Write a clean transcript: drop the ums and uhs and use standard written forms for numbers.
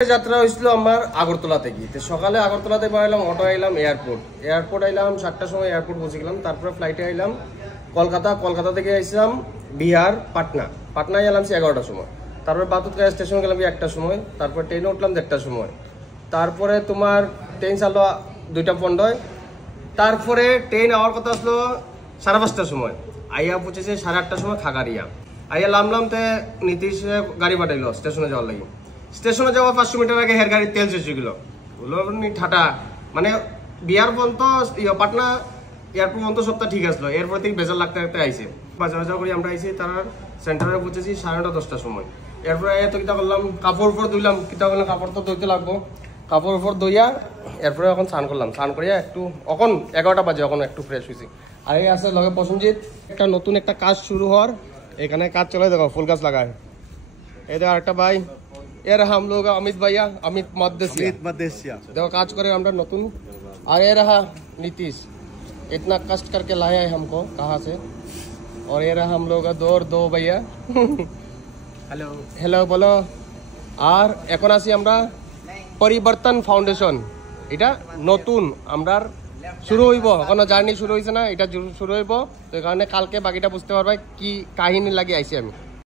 যাত্রা হয়েছিল আমার আগরতলা থেকে। সকালে আগরতলাতে পাইলাম, অটো আইলাম এয়ারপোর্ট আইলাম 7টার সময় এয়ারপোর্ট পৌঁছে গেলাম। তারপরে ফ্লাইটে আইলাম কলকাতা থেকে আইছিলাম বিহার পাটনায় এলাম 11টার সময়। তারপরে বাতুতকা স্টেশন গেলাম 1টার সময়। তারপর ট্রেনে উঠলাম 1টার সময়। তারপরে তোমার ট্রেন চালো 2টা 15। তারপরে ট্রেন আওয়ার কথা আসলো 5:30টার সময়। আইয়া পৌঁছেছে 8:30টার সময় খাগারিয়া। আইয়া নামলাম, তে নীতিশ গাড়ি পাঠাইলো স্টেশনে যাওয়ার লাগে। স্টেশনে যাওয়া 500 মিটার আগে হের গাড়ির তেল শেষ হয়ে গেল। ঠাটা মানে বিহার পর্যন্ত পাটনা এয়ারপোর্ট পর্যন্ত সবটা ঠিক আসলো। এরপর থেকে বেজার লাগতে আইসে বাজার করে আমরা আইসি। তার সেন্টারে পৌঁছেছি 9:30 10টার সময়। এরপরে তো কিতা করলাম, কাপড় ধুইলাম। কিতা করলাম, কাপড় তো ধুইতে লাগবো। কাপড় ধুইয়া এরপরে এখন স্নান করলাম। স্নান করিয়া একটু এখন 11টা বাজে, এখন একটু ফ্রেশ হয়েছি। আর এই আছে লগে প্রসেনজিৎ। নতুন একটা কাজ শুরু হওয়ার, এখানে কাজ চলে। দেখো ফুল গাছ লাগায়। এই দেখো আরেকটা ভাই, এর हम लोग अमित भैया, अमित मदेशिया देखो काज करे हमरा नतून। और ये रहा नीतीश, इतना कष्ट करके लाया है हमको कहाँ से। और ये रहा हम लोग का दो भैया हेलो हेलो बोलो। और এখন আসি আমরা পরিবর্তন ফাউন্ডেশন। এটা নতুন আমরার শুরু হইব, এখনো জার্নি শুরু হয়েছে না, এটা শুরু হইব। তো এই কারণে কালকে বাকিটা বুঝতে পারবে কি কাহিনী লাগে আইছি আমি।